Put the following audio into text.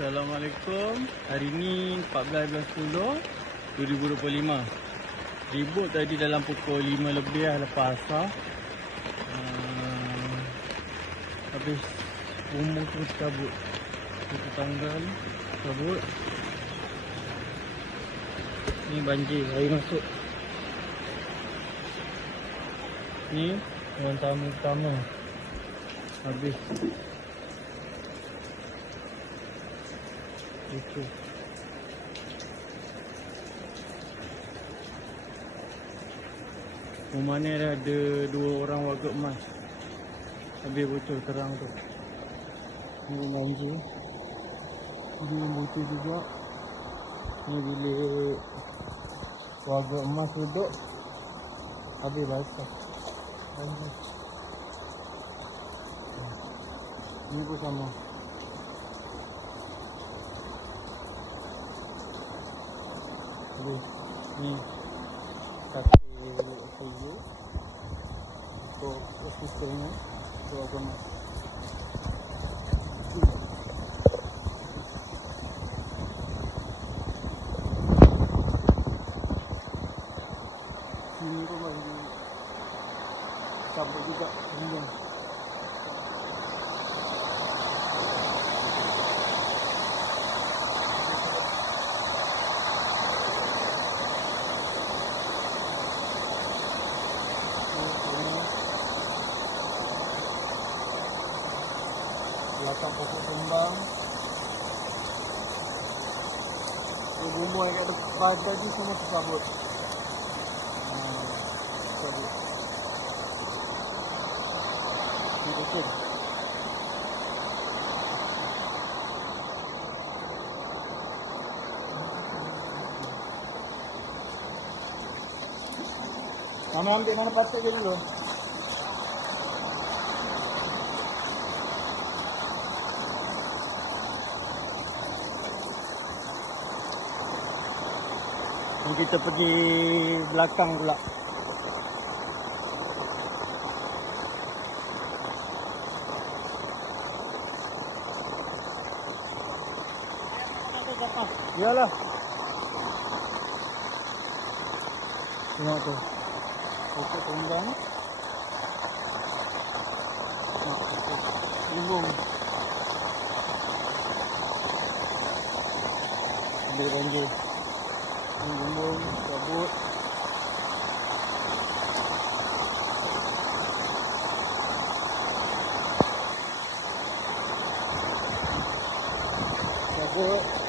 Assalamualaikum. Hari ni 14 bulan 10 2025. Ribut tadi dalam pukul 5 lebih lah lepas asar. Uh, habis umur tu cabut. Satu tangga ni cabut. Ni banjir, air masuk. Ni orang tamu pertama. Habis Itu. Rumah ni ada dua orang warga emas. Habis bocor terang tu. Ni. Ini yang bocor juga. Ni bilik warga emas duduk. Habis basah. Banjir. Ni pun sama. Habis ni kaki saya untuk asisnya untuk agama. Sini pun lagi sampai juga hingga. Belakang pokok kembang. Rumah yang ada depan tadi semua tersabut Hmm, tersabut ni betul Mama ambil mana patut je dulu Ni kita pergi belakang pula. Iyalah. Tengok tu. Pokok tumbang. Limbung. Ambil banjir. Лимон, забор. Забор.